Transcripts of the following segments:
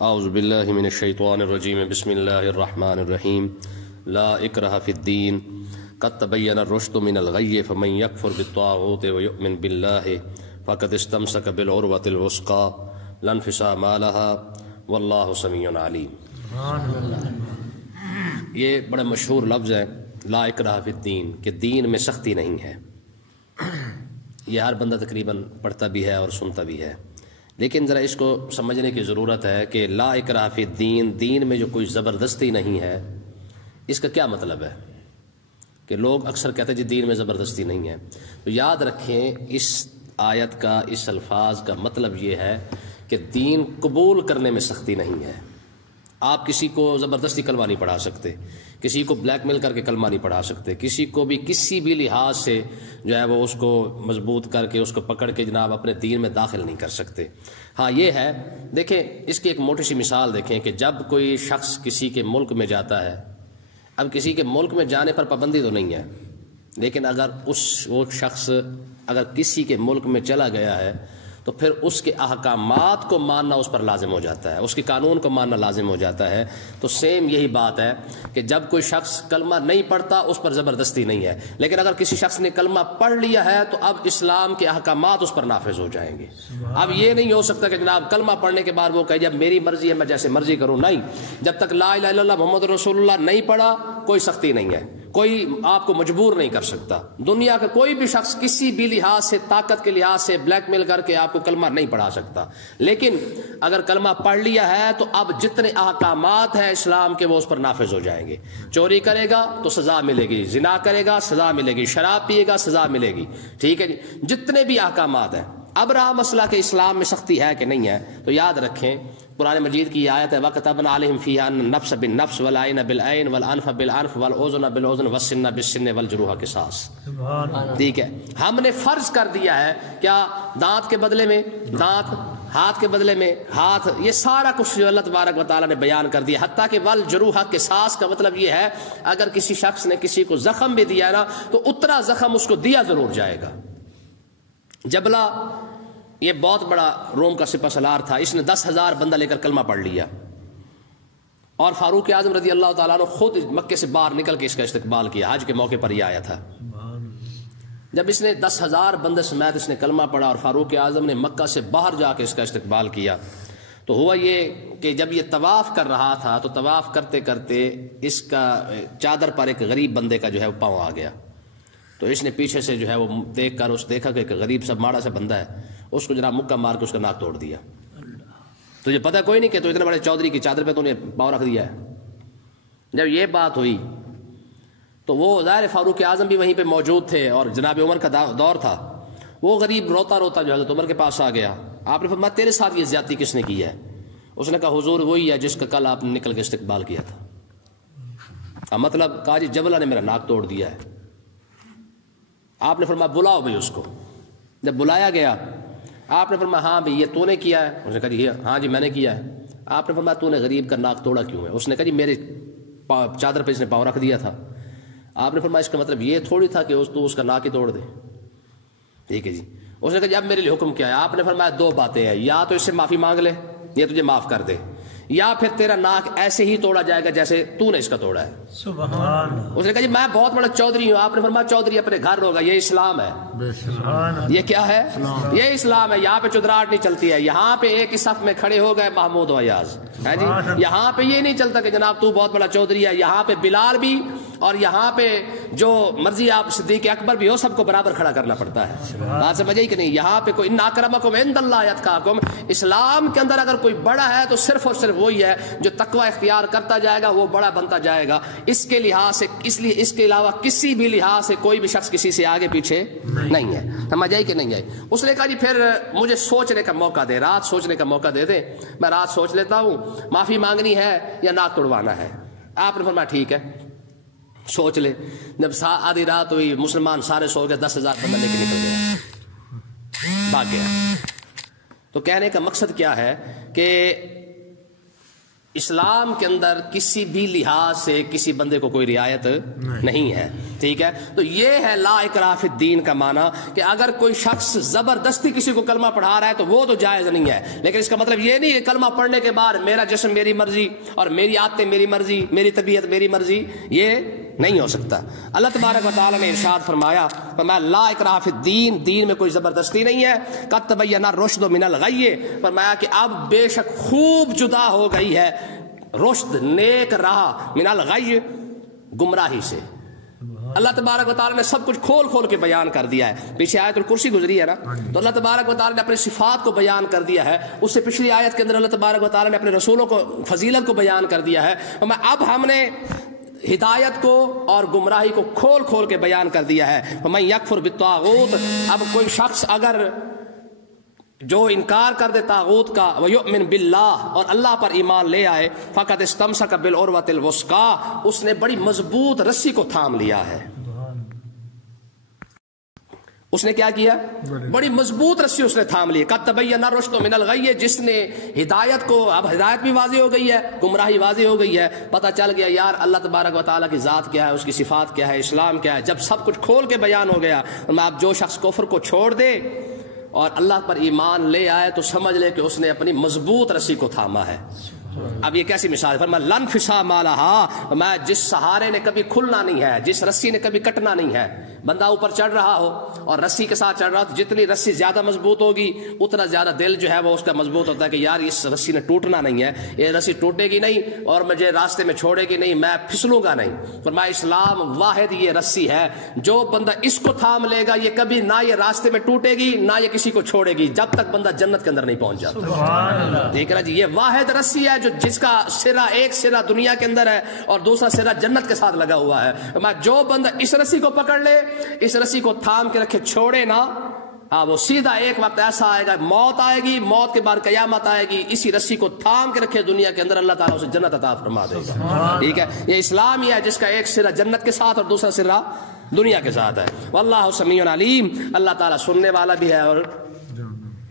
اعوذ باللہ من الشیطان الرجیم بسم اللہ الرحمن الرحیم لا اکرہ فی الدین قد تبین الرشد من الغی فمن یکفر بالطاغوت ویؤمن باللہ فقد استمسک بالعروۃ الوثقی لا انفصام لها واللہ سمیع علیم۔ یہ بڑا مشہور لفظ ہے لا اکرہ فی الدین، کہ دین میں سختی نہیں ہے۔ یہ ہر بندہ تقریباً پڑھتا بھی ہے اور سنتا بھی ہے، لیکن ذرا اس کو سمجھنے کی ضرورت ہے کہ لا اکراہ فی الدین، دین میں جو کوئی زبردستی نہیں ہے، اس کا کیا مطلب ہے؟ کہ لوگ اکثر کہتے ہیں جی دین میں زبردستی نہیں ہے، تو یاد رکھیں اس آیت کا، اس الفاظ کا مطلب یہ ہے کہ دین قبول کرنے میں سختی نہیں ہے۔ آپ کسی کو زبردستی کلمہ نہیں پڑھا سکتے، کسی کو بلیک میل کر کے کلمہ نہیں پڑھا سکتے، کسی کو بھی کسی بھی لحاظ سے جو ہے وہ اس کو مضبوط کر کے اس کو پکڑ کے جناب اپنے دین میں داخل نہیں کر سکتے۔ ہاں یہ ہے، دیکھیں اس کی ایک موٹی سی مثال دیکھیں کہ جب کوئی شخص کسی کے ملک میں جاتا ہے، اب کسی کے ملک میں جانے پر پابندی تو نہیں ہے، لیکن اگر وہ شخص اگر کسی کے ملک میں چلا گیا ہے تو پھر اس کے احکامات کو ماننا اس پر لازم ہو جاتا ہے، اس کے قانون کو ماننا لازم ہو جاتا ہے۔ تو سیم یہی بات ہے کہ جب کوئی شخص کلمہ نہیں پڑھتا اس پر زبردستی نہیں ہے، لیکن اگر کسی شخص نے کلمہ پڑھ لیا ہے تو اب اسلام کے احکامات اس پر نافذ ہو جائیں گے۔ اب یہ نہیں ہو سکتا کہ جناب کلمہ پڑھنے کے بعد وہ کہے جب میری مرضی ہے میں جیسے مرضی کروں، نہیں، جب تک لا الہ الا اللہ محمد رسول اللہ نہیں پڑھا کوئی سختی نہیں ہے، کوئی آپ کو مجبور نہیں کر سکتا۔ دنیا کا کوئی بھی شخص کسی بھی لحاظ سے، طاقت کے لحاظ سے بلیک میل کر کے آپ کو کلمہ نہیں پڑھا سکتا، لیکن اگر کلمہ پڑھ لیا ہے تو اب جتنے احکامات ہیں اسلام کے وہ اس پر نافذ ہو جائیں گے۔ چوری کرے گا تو سزا ملے گی، زنا کرے گا سزا ملے گی، شراب پیے گا سزا ملے گی، ٹھیک ہے جی، جتنے بھی احکامات ہیں۔ اب رہا مسئلہ کہ اسلام میں سختی ہے کہ نہیں ہے، تو یاد رکھیں قرآن مجید کی یہ آیت ہے وَكَتَبْنَا عَلَيْهِمْ فِيهَا أَنَّ النَّفْسَ بِالنَّفْسِ وَالْعَيْنَ بِالْعَيْنِ وَالْأَنْفَ بِالْأَنْفِ وَالْأُذُنَ بِالْأُذُنِ وَالسِّنَّ بِالسِّنِّ وَالْجُرُوحَ قِصَاص۔ ٹھیک ہے، ہم نے فرض کر دیا ہے کیا؟ دانت کے بدلے میں دانت، ہاتھ کے بدلے میں ہاتھ، یہ سارا کچھ جو اللہ تبارک و تعالیٰ نے بیان کر دیا، حتیٰ کہ وَالْجُرُوحَ قِصَاص کا مطلب یہ ہے اگر کسی شخص نے کسی کو زخم بھی دیا نا تو اتنا زخم اس کو دیا ضرور جائے گا۔ جبلہ یہ بہت بڑا روم کا سپہ سالار تھا، اس نے 10,000 بندہ لے کر کلمہ پڑھ لیا، اور فاروق اعظم رضی اللہ تعالیٰ عنہ خود مکے سے باہر نکل کے اس کا استقبال کیا۔ حج کے موقع پر یہ آیا تھا، جب اس نے 10,000 بندے سمیت اس نے کلمہ پڑھا اور فاروق اعظم نے مکہ سے باہر جا کے اس کا استقبال کیا، تو ہوا یہ کہ جب یہ طواف کر رہا تھا تو طواف کرتے کرتے اس کا چادر پر ایک غریب بندے کا جو ہے وہ پاؤں آ گیا، تو اس نے پیچھے سے جو ہے وہ دیکھ کر اس دیکھا کہ ایک غریب سا ماڑا سا بندہ ہے، اس کو جناب مکہ مار کے اس کا ناک توڑ دیا۔ تجھے پتہ کوئی نہیں کہ تو اتنے بڑے چودھری کی چادر پہ تو نے پاؤں رکھ دیا ہے۔ جب یہ بات ہوئی تو وہ ظاہر فاروق اعظم بھی وہیں پہ موجود تھے اور جناب عمر کا دور تھا، وہ غریب روتا روتا جو حضرت عمر کے پاس آ گیا۔ آپ نے فرمایا تیرے ساتھ یہ زیادتی کس نے کی ہے؟ اس نے کہا حضور وہی ہے جس کا کل آپ نے نکل کے استقبال کیا تھا۔ مطلب کہا جی جبلہ نے میرا ناک توڑ دیا ہے۔ آپ نے فرمایا بلاؤ بھائی اس کو۔ جب بلایا گیا آپ نے فرمایا ہاں بھائی یہ تو نے کیا ہے؟ اس نے کہا جی ہاں جی میں نے کیا ہے۔ آپ نے فرمایا تو نے غریب کا ناک توڑا کیوں ہے؟ اس نے کہا جی میرے چادر پہ اس نے پاؤں رکھ دیا تھا۔ آپ نے فرمایا اس کا مطلب یہ تھوڑی تھا کہ تو اس کا ناک ہی توڑ دے، ٹھیک ہے جی۔ اس نے کہا جی اب میرے لیے حکم کیا ہے؟ آپ نے فرمایا دو باتیں ہیں، یا تو اس سے معافی مانگ لے، یہ تجھے معاف کر دے، یا پھر تیرا ناک ایسے ہی توڑا جائے گا جیسے تو نے اس کا توڑا ہے۔ سبحان اللہ۔ اس نے کہا جی میں بہت بڑا چودھری ہوں۔ آپ نے فرمایا چودھری اپنے گھر ہوگا، یہ اسلام ہے۔ یہ کیا ہے؟ یہ اسلام ہے۔ یہاں پہ چودراہٹ نہیں چلتی ہے، یہاں پہ ایک ہی صف میں کھڑے ہو گئے محمود و ایاز، ہے جی۔ یہاں پہ یہ نہیں چلتا کہ جناب تو بہت بڑا چودھری ہے، یہاں پہ بلال بھی اور یہاں پہ جو مرضی آپ صدیق اکبر بھی ہو سب کو برابر کھڑا کرنا پڑتا ہے۔ بات سمجھے ہی کہ نہیں؟ یہاں پہ کوئی ان اکرمکم عند اللہ اتقاکم، اسلام کے اندر اگر کوئی بڑا ہے تو صرف اور صرف وہی ہے جو تقوی اختیار کرتا جائے گا وہ بڑا بنتا جائے گا۔ اس کے لحاظ سے، اس لیے اس کے علاوہ کسی بھی لحاظ سے کوئی بھی شخص کسی سے آگے پیچھے نہیں ہے۔ سمجھ آئی کہ نہیں آئی؟ اس نے کہا جی پھر مجھے سوچنے کا موقع دے، رات سوچنے کا موقع دے دے، میں رات سوچ لیتا ہوں معافی مانگنی ہے یا ناک توڑوانا ہے۔ آپ نے فرمایا ٹھیک ہے سوچ لے۔ جب آدھی رات ہوئی مسلمان سارے سو گئے، 10,000 بندہ لے کے نکل گیا، بھاگ گیا۔ تو کہنے کا مقصد کیا ہے کہ اسلام کے اندر کسی بھی لحاظ سے کسی بندے کو کوئی رعایت نہیں ہے، ٹھیک ہے؟ تو یہ ہے لا اکراہ فی الدین کا معنی کہ اگر کوئی شخص زبردستی کسی کو کلمہ پڑھا رہا ہے تو وہ تو جائز نہیں ہے، لیکن اس کا مطلب یہ نہیں کہ کلمہ پڑھنے کے بعد میرا جسم میری مرضی اور میری عادتیں میری مرضی، میری طبیعت میری مرضی، یہ نہیں ہو سکتا۔ اللہ تبارک و تعالیٰ نے ارشاد فرمایا لا اکراہ فی الدین، دین میں کوئی زبردستی نہیں ہے، قد تبین الرشد من الغی، فرمایا کہ اب بے شک خوب جدا ہو گئی ہے رشد نیک راہ من الغی گمراہی سے۔ اللہ تبارک و تعالیٰ نے سب کچھ کھول کھول کے بیان کر دیا ہے، پیچھے آیت الکرسی گزری ہے نا، تو اللہ تبارک و تعالیٰ نے اپنی صفات کو بیان کر دیا ہے، اس سے پچھلی آیت کے اندر اللہ تبارک و تعالیٰ نے اپنے رسولوں کو فضیلت کو بیان کر دیا ہے، اب ہم نے ہدایت کو اور گمراہی کو کھول کھول کے بیان کر دیا ہے۔ فَمَن يَكْفُرْ بِالطَّاغُوتِ، اب کوئی شخص اگر جو انکار کر دے طاغوت کا، وَيُؤْمِن بِاللَّهِ، اور اللہ پر ایمان لے آئے، فَقَدِ اسْتَمْسَكَ بِالْعُرْوَةِ الْوُثْقَىٰ، اس نے بڑی مضبوط رسی کو تھام لیا ہے۔ اس نے کیا کیا؟ بڑی مضبوط رسی اس نے تھام لی۔ قد تبین الرشد من الغی، جس نے ہدایت کو، اب ہدایت بھی واضح ہو گئی ہے، گمراہی واضح ہو گئی ہے، پتہ چل گیا یار اللہ تبارک و تعالیٰ کی ذات کیا ہے، اس کی صفات کیا ہے، اسلام کیا ہے۔ جب سب کچھ کھول کے بیان ہو گیا، اب جو شخص کفر کو چھوڑ دے اور اللہ پر ایمان لے آئے تو سمجھ لے کہ اس نے اپنی مضبوط رسی کو تھاما ہے۔ اب یہ کیسی مثال ہے؟ فرمایا لن فسام لہا، میں جس سہارے نے کبھی کھلنا نہیں ہے، جس رسی نے کبھی کٹنا نہیں ہے۔ بندہ اوپر چڑھ رہا ہو اور رسی کے ساتھ چڑھ رہا ہو تو جتنی رسی زیادہ مضبوط ہوگی اتنا زیادہ دل جو ہے وہ اس کا مضبوط ہوتا ہے کہ یار اس رسی نے ٹوٹنا نہیں ہے، یہ رسی ٹوٹے گی نہیں اور مجھے راستے میں چھوڑے گی نہیں، میں پھسلوں گا نہیں۔ فرمایا اسلام واحد یہ رسی ہے، جو بندہ اس کو تھام لے گا یہ کبھی نہ یہ راستے میں ٹوٹے گی نہ یہ کسی کو چھوڑے گی، جب تک بندہ جنت کے اندر نہیں پہنچ جاتا۔ ٹھیک ہے نا جی، یہ واحد رسی ہے جو جس کا سرا ایک سرا دنیا کے اندر ہے اور دوسرا سرا جنت کے ساتھ لگا ہوا ہے۔ جو بندہ اس رسی کو پکڑ لے، اس رسی کو تھام کے رکھے، چھوڑے نا، وہ سیدھا ایک وقت ایسا آئے گا، موت آئے گی، موت کے بعد قیامت آئے گی، اسی رسی کو تھام کے رکھے دنیا کے اندر، اللہ تعالیٰ اسے جنت عطا فرما دے گا۔ ٹھیک ہے، یہ اسلام ہی ہے جس کا ایک سرا جنت کے ساتھ اور دوسرا سرا دنیا کے ساتھ ہے۔ واللہ سمیع علیم، اللہ تعالیٰ سننے والا بھی ہے اور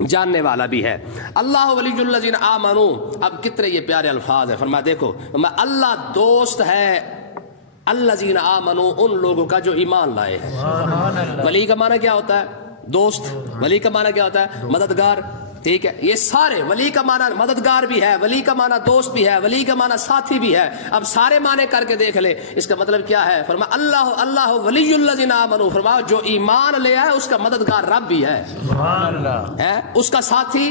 جاننے والا بھی ہے۔ اللہ ولی الذین آمنوا، اب کتنے یہ پیارے الفاظ ہیں۔ فرمایا دیکھو، اللہ دوست ہے الذین آمنوا، ان لوگوں کا جو ایمان لائے ہیں۔ ولی کا معنی کیا ہوتا ہے؟ دوست۔ ولی کا معنی کیا ہوتا ہے؟ مددگار۔ ٹھیک ہے، یہ سارے ولی کا معنی مددگار بھی ہے، ولی کا معنی دوست بھی ہے، ولی کا معنی ساتھی بھی ہے۔ اب سارے معنی کر کے دیکھ لے، اس کا مطلب کیا ہے؟ فرمایا اللہ ولی الذین آمنوا، فرمایا جو ایمان لے آئے اس کا مددگار رب بھی ہے، اس کا ساتھی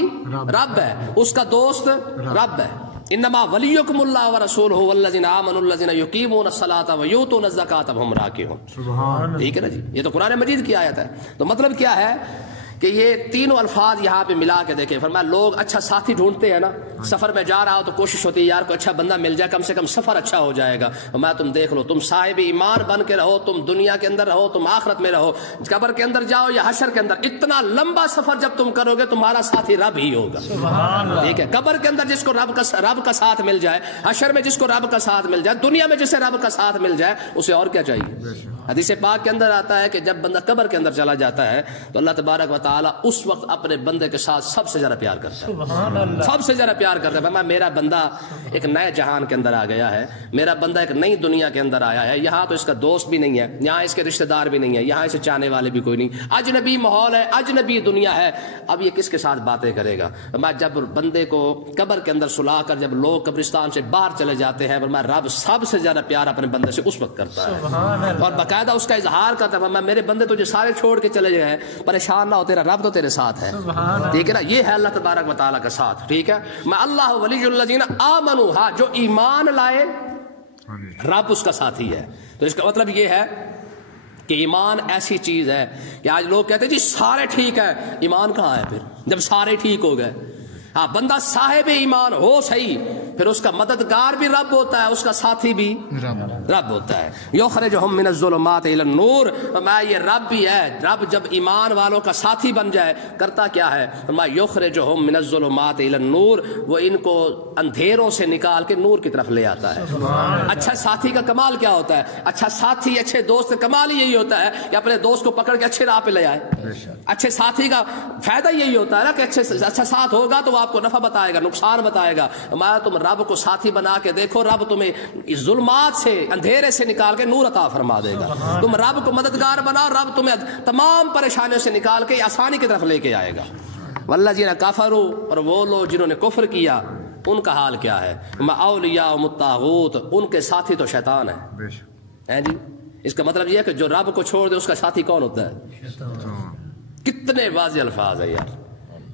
رب ہے، اس کا دوست رب ہے۔ انما ولیکم اللہ ورسولہ والذین آمنوا الذین یقیمون الصلاۃ ویؤتون الزکاۃ وہم راکعون۔ ٹھیک ہے نا جی، یہ تو قرآن مجید کی آیت ہے۔ تو مطلب کیا ہے کہ یہ تینوں الفاظ یہاں پہ ملا کے دیکھیں۔ فرمایا لوگ اچھا ساتھی ڈھونڈتے ہیں نا، سفر میں جا رہا ہو تو کوشش ہوتی ہے یار کوئی اچھا بندہ مل جائے، کم سے کم سفر اچھا ہو جائے گا۔ میں تم دیکھ لو، تم صاحب ایمان بن کے رہو، تم دنیا کے اندر رہو، تم آخرت میں رہو، قبر کے اندر جاؤ یا حشر کے اندر، اتنا لمبا سفر جب تم کرو گے تمہارا ساتھی رب ہی ہوگا۔ ٹھیک ہے، قبر کے اندر جس کو رب کا ساتھ مل جائے، حشر میں جس کو رب کا ساتھ مل جائے، دنیا میں جسے رب کا ساتھ مل جائے، اسے اور کیا چاہیے؟ حدیث پاک کے اندر آتا ہے کہ جب بندہ قبر کے اندر چلا جاتا ہے تو اللہ تبارک و تعالیٰ اس وقت اپنے بندے کے ساتھ سب سے زیادہ پیار کرتا ہے، سب سے زیادہ پیار کرتا ہے۔ میرا بندہ ایک نئے جہان کے اندر آ گیا ہے، میرا بندہ ایک نئی دنیا کے اندر آیا ہے، یہاں تو اس کا دوست بھی نہیں ہے، یہاں اس کے رشتہ دار بھی نہیں ہے، یہاں اسے چاہنے والے بھی کوئی نہیں، اجنبی ماحول ہے، اجنبی دنیا ہے، اب یہ کس کے ساتھ باتیں کرے گا؟ میں جب بندے کو قبر کے اندر سلا کر جب لوگ قبرستان سے باہر چلے جاتے ہیں، میں رب سب سے زیادہ پیار اپنے بندے سے اس وقت کرتا ہے اور باقاعدہ اس کا اظہار کرتا ہے، میں میرے بندے تجھے سارے چھوڑ کے چلے گئے ہیں، پریشان نہ ہو، تیرا رب تو تیرے ساتھ ہے۔ ٹھیک ہے نا، یہ ہے اللہ تبارک و تعالیٰ کا ساتھ۔ ٹھیک ہے، میں اللہ ولی الذین آمنوا، ہاں جو ایمان لائے رب اس کا ساتھی ہے۔ تو اس کا مطلب یہ ہے کہ ایمان ایسی چیز ہے کہ آج لوگ کہتے ہیں جی سارے ٹھیک ہے، ایمان کہاں ہے پھر جب سارے ٹھیک ہو گئے؟ ہاں، بندہ صاحب ایمان ہو صحیح، پھر اس کا مددگار بھی رب ہوتا ہے، اس کا ساتھی بھی رب ہوتا ہے۔ یخرجہم من الظلمات الی النور، فرمایا یہ رب بھی ہے۔ رب جب ایمان والوں کا ساتھی بن جائے کرتا کیا ہے؟ فرمایا یخرجہم من الظلمات الی النور، وہ ان کو اندھیروں سے نکال کے نور کی طرف لے آتا ہے۔ اچھا ساتھی کا کمال کیا ہوتا ہے؟ اچھا ساتھی، اچھے دوست کا کمال یہی ہوتا ہے کہ اپنے دوست کو پکڑ کے اچھے راہ پہ لے آئے۔ اچھے ساتھی کا فائدہ یہی ہوتا ہے نا کہ اچھا ساتھ ہوگا تو آپ کو نفع بتائے گا، نقصان بتائے گا۔ فرمایا تم رب کو ساتھی بنا کے دیکھو، رب تمہیں ظلمات سے، اندھیرے سے نکال کے نور عطا فرما دے گا۔ تم رب کو مددگار بناؤ، رب تمہیں تمام پریشانیوں سے نکال کے آسانی کی طرف لے کے آئے گا۔ والذین کفروا، اور وہ لوگ جنہوں نے کفر کیا ان کا حال کیا ہے؟ اولیاءہم الطاغوت، ان کے ساتھی تو شیطان ہے جی۔ اس کا مطلب یہ ہے کہ جو رب کو چھوڑ دے اس کا ساتھی کون ہوتا ہے؟ کتنے واضح الفاظ ہے یار،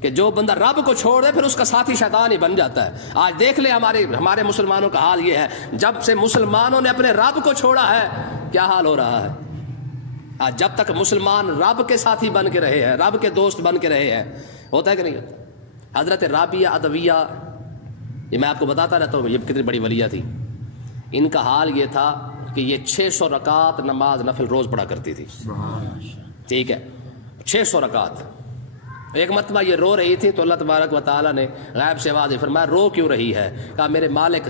کہ جو بندہ رب کو چھوڑ دے پھر اس کا ساتھی شیطان ہی بن جاتا ہے۔ آج دیکھ لیں ہمارے مسلمانوں کا حال یہ ہے، جب سے مسلمانوں نے اپنے رب کو چھوڑا ہے کیا حال ہو رہا ہے۔ آج جب تک مسلمان رب کے ساتھی بن کے رہے ہیں، رب کے دوست بن کے رہے ہیں، ہوتا ہے کہ نہیں ہوتا؟ حضرت رابعہ ادویہ، یہ میں آپ کو بتاتا رہتا ہوں یہ کتنی بڑی ولیہ تھی، ان کا حال یہ تھا کہ یہ 600 رکعت نماز نفل روز پڑھا کرتی تھی، ٹھیک ہے، 600 رکعت۔ ایک مرتبہ یہ رو رہی تھی تو اللہ تبارک و تعالیٰ نے غیب سے آواز فرمایا رو کیوں رہی ہے؟ کہا میرے مالک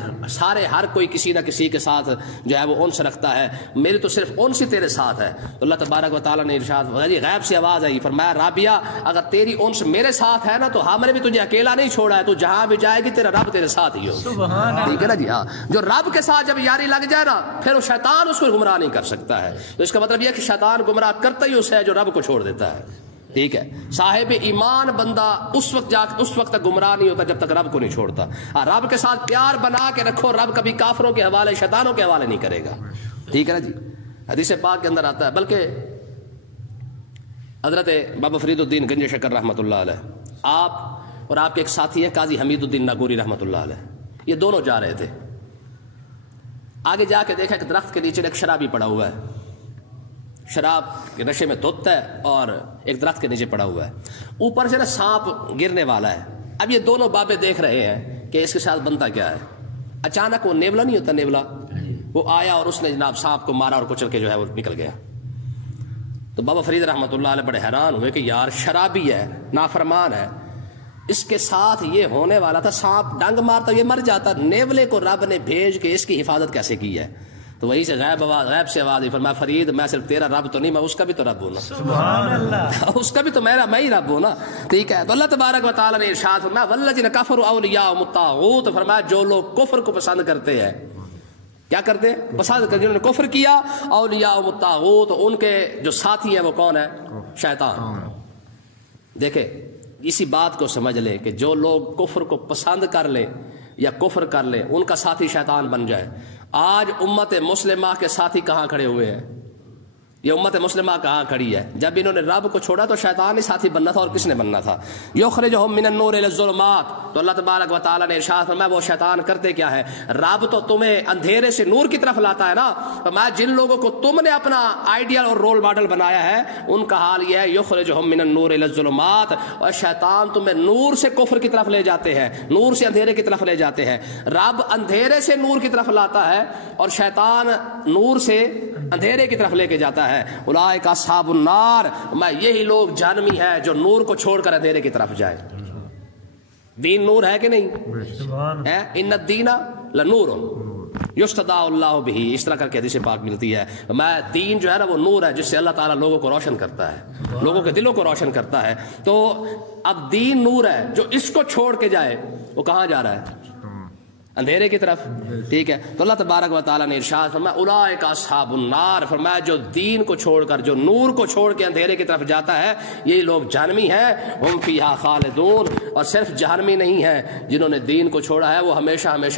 ہر کوئی کسی نہ کسی کے ساتھ جو ہے وہ انس رکھتا ہے، میری تو صرف انس ہی تیرے ساتھ ہے۔ تو اللہ تبارک و تعالیٰ نے ارشاد غیب سے آواز آئی، فرمایا رابعہ اگر تیری انس میرے ساتھ ہے نا تو ہم نے بھی تجھے اکیلا نہیں چھوڑا ہے، تو جہاں بھی جائے گی تیرا رب تیرے ساتھ ہی ہو، ٹھیک ہے نا جی۔ ہاں، جو رب کے ساتھ جب یاری لگ جائے نا پھر وہ شیطان اس کو گمراہ نہیں کر سکتا ہے۔ تو اس کا مطلب یہ کہ شیطان گمراہ کرتا ہی اسے ہے جو رب کو چھوڑ دیتا ہے، ٹھیک ہے۔ صاحب ایمان بندہ اس وقت تک گمراہ نہیں ہوتا جب تک رب کو نہیں چھوڑتا۔ رب کے ساتھ پیار بنا کے رکھو، رب کبھی کافروں کے حوالے شیطانوں کے حوالے نہیں کرے گا، ٹھیک ہے نا جی۔ حدیث پاک کے اندر آتا ہے، بلکہ حضرت بابا فرید الدین گنج شکر رحمۃ اللہ علیہ، آپ اور آپ کے ایک ساتھی ہیں قاضی حمید الدین ناگوری رحمۃ اللہ علیہ، یہ دونوں جا رہے تھے، آگے جا کے دیکھا کہ درخت کے نیچے ایک شرابی پڑا ہوا ہے، شراب کے نشے میں دھت ہے اور ایک درخت کے نیچے پڑا ہوا ہے، اوپر سے نا سانپ گرنے والا ہے۔ اب یہ دونوں بابے دیکھ رہے ہیں کہ اس کے ساتھ بنتا کیا ہے۔ اچانک وہ نیولا نہیں ہوتا، نیولا وہ آیا اور اس نے جناب سانپ کو مارا اور کچل کے جو ہے وہ نکل گیا۔ تو بابا فرید رحمۃ اللہ علیہ بڑے حیران ہوئے کہ یار شرابی ہے، نافرمان ہے، اس کے ساتھ یہ ہونے والا تھا، سانپ ڈنگ مارتا یہ مر جاتا، نیولے کو رب نے بھیج کے اس کی حفاظت کیسے کی ہے۔ تو وہی سے غیب سے آواز آئی، فرمایا فرید میں صرف تیرا رب تو نہیں، میں اس کا بھی تو رب ہوں نا، سبحان اللہ، اس کا بھی تو میں ہی رب ہوں نا، ٹھیک ہے۔ تو اللہ تبارک و تعالیٰ نے ارشاد فرمایا والذین کفروا اولیاءہم الطاغوت، فرمایا جو لوگ کفر کو پسند کرتے ہیں، کیا کرتے ہیں؟ پسند کرتے، جنہوں نے کفر کیا، اولیاءہم الطاغوت، ان کے جو ساتھی ہیں وہ کون ہے؟ شیطان۔ دیکھیں اسی بات کو سمجھ لیں کہ جو لوگ کفر کو پسند کر لیں یا کفر کر لیں ان کا ساتھی شیطان بن جائے۔ آج امت مسلمہ کے ساتھی کہاں کھڑے ہوئے ہیں؟ یہ امت مسلمہ کہاں کھڑی ہے؟ جب انہوں نے رب کو چھوڑا تو شیطان ہی ساتھی بننا تھا، اور کس نے بننا تھا؟ یخرجہم من النور الی الظلمات، تو اللہ تبارک و تعالیٰ نے ارشاد فرمایا وہ شیطان کرتے کیا ہے؟ رب تو تمہیں اندھیرے سے نور کی طرف لاتا ہے نا، فرمایا جن لوگوں کو تم نے اپنا آئیڈیل اور رول ماڈل بنایا ہے ان کا حال یہ ہے یخرجہم من النور الی الظلمات، اور شیطان تمہیں نور سے کفر کی طرف لے جاتے ہیں، نور سے اندھیرے کی طرف لے جاتے ہیں۔ رب اندھیرے سے نور کی طرف لاتا ہے اور شیطان نور سے اندھیرے کی طرف لے کے جاتا ہے۔ اولئک اصحاب النار، میں یہی لوگ جہنمی ہے جو نور کو چھوڑ کر اندھیرے کی طرف جائے۔ دین نور ہے کہ نہیں ہے؟ ان الدین لنور یستدعى اللہ بہ، اس طرح کر کے حدیث پاک ملتی ہے۔ میں دین جو ہے نا وہ نور ہے جس سے اللہ تعالیٰ لوگوں کو روشن کرتا ہے، لوگوں کے دلوں کو روشن کرتا ہے۔ تو اب دین نور ہے، جو اس کو چھوڑ کے جائے وہ کہاں جا رہا ہے؟ اندھیرے کی طرف، ٹھیک ہے۔ تو اللہ تبارک و تعالیٰ نے ارشاد فرمایا اولئک اصحاب النار، فرمایا جو دین کو چھوڑ کر، جو نور کو چھوڑ کے اندھیرے کی طرف جاتا ہے یہی لوگ جہنمی ہیں، ہم فیہا خالدون، اور صرف جہنمی نہیں ہے، جنہوں نے دین کو چھوڑا ہے وہ ہمیشہ ہمیشہ